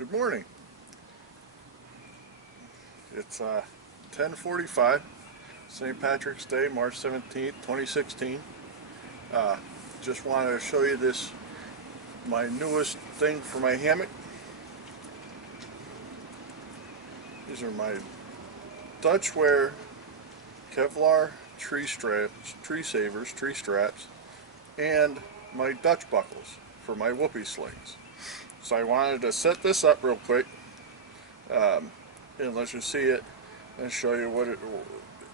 Good morning. It's 10:45, St. Patrick's Day, March 17th, 2016. Just wanted to show you this, my newest thing for my hammock. These are my Dutchware Kevlar tree straps, and my Dutch buckles for my whoopee slings. So I wanted to set this up real quick and let you see it and show you what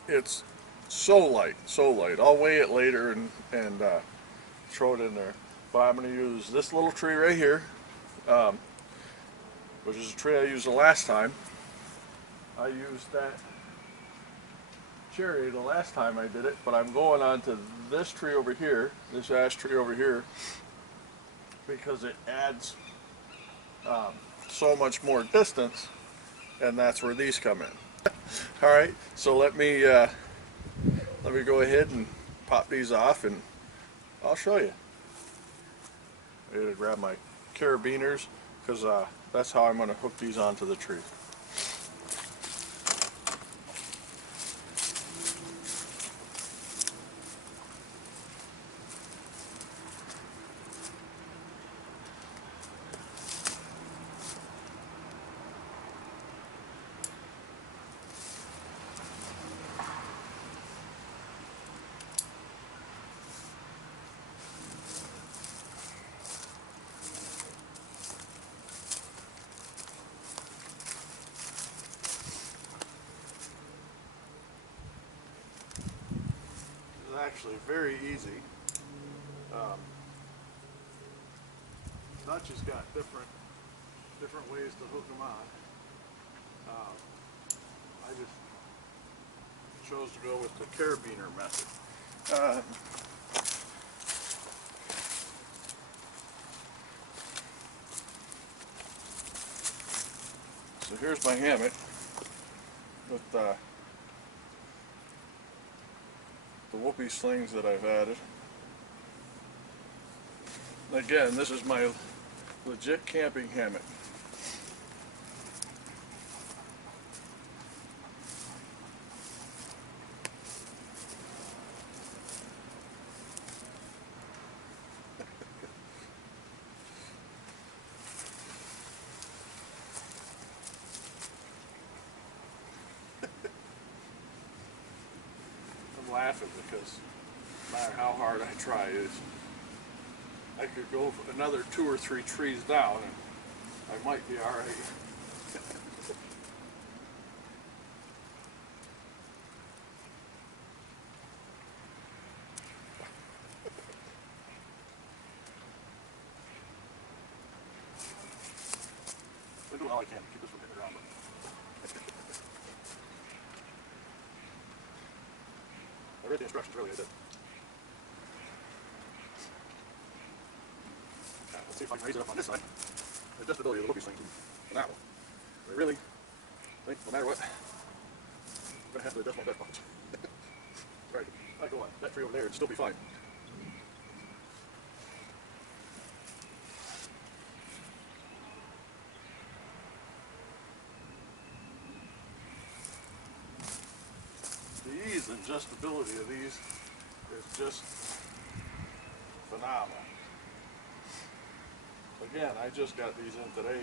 it's so light. I'll weigh it later and throw it in there. But I'm going to use this little tree right here, which is a tree I used the last time. I used that cherry the last time I did it, but I'm going on to this tree over here, this ash tree over here, because it adds so much more distance, and that's where these come in. Alright, so let me go ahead and pop these off and I'll show you. I'm going to grab my carabiners because that's how I'm going to hook these onto the tree. Actually very easy. Dutch has got different ways to hook them on. I just chose to go with the carabiner method. So here's my hammock with the whoopee slings that I've added. Again, this is my legit camping hammock. I'm laughing because no matter how hard I try, I could go another 2 or 3 trees down and I might be alright. I do all I can to keep this from hitting around. I read the instructions earlier. I did. Let's see if I can raise it up on this side. The adjustability of the whoopee sling on that one. I really think no matter what, I'm going to have to adjust my bed box. Right, I go on that tree over there, it'd still be fine. The ease and adjustability of these is just phenomenal. Again, I just got these in today.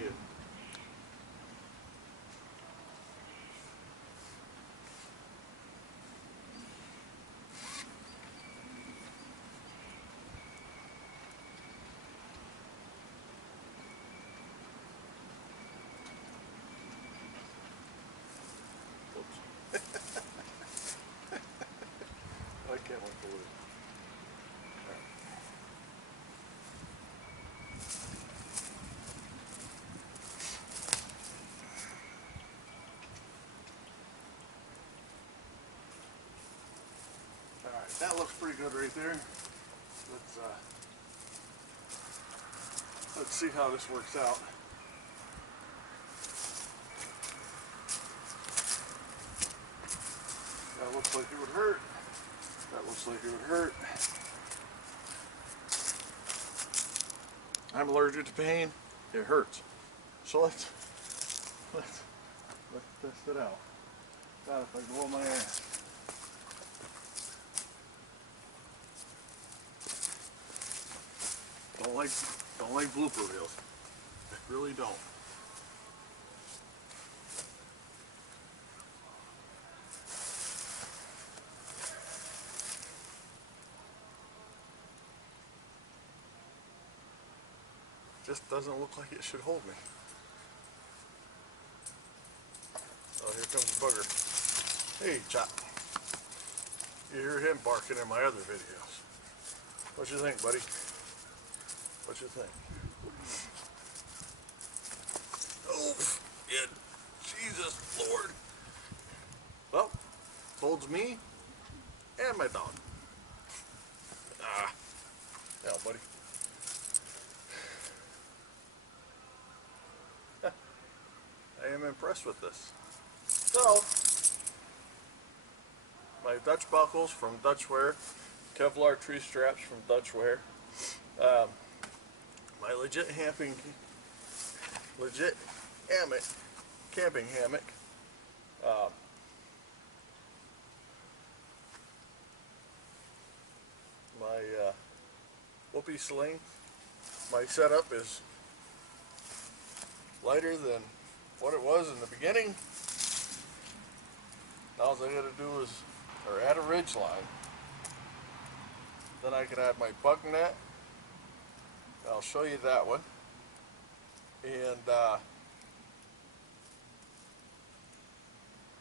Oops. I can't wait for it. That looks pretty good right there. Let's see how this works out. That looks like it would hurt. That looks like it would hurt. I'm allergic to pain. It hurts. So let's test it out. God, if I blow my ass. Don't like blooper reels. I really don't. Just doesn't look like it should hold me. Oh, here comes Booger. Hey, Chop. You hear him barking in my other videos. What you think, buddy? What you think? Oh, yeah. Jesus Lord. Well, holds me and my dog. Yeah, buddy. I am impressed with this. So, my Dutch buckles from Dutchware, Kevlar tree straps from Dutchware, my legit hammock, camping hammock, my whoopee sling. My setup is lighter than what it was in the beginning. All I gotta do is, or add a ridge line. Then I can add my bug net. I'll show you that one. And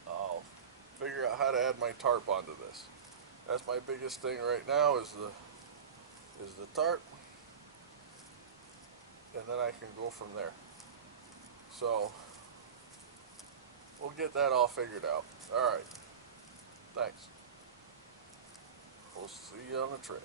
I'll figure out how to add my tarp onto this. That's my biggest thing right now is the tarp. And then I can go from there. So we'll get that all figured out. Alright. Thanks. We'll see you on the trail.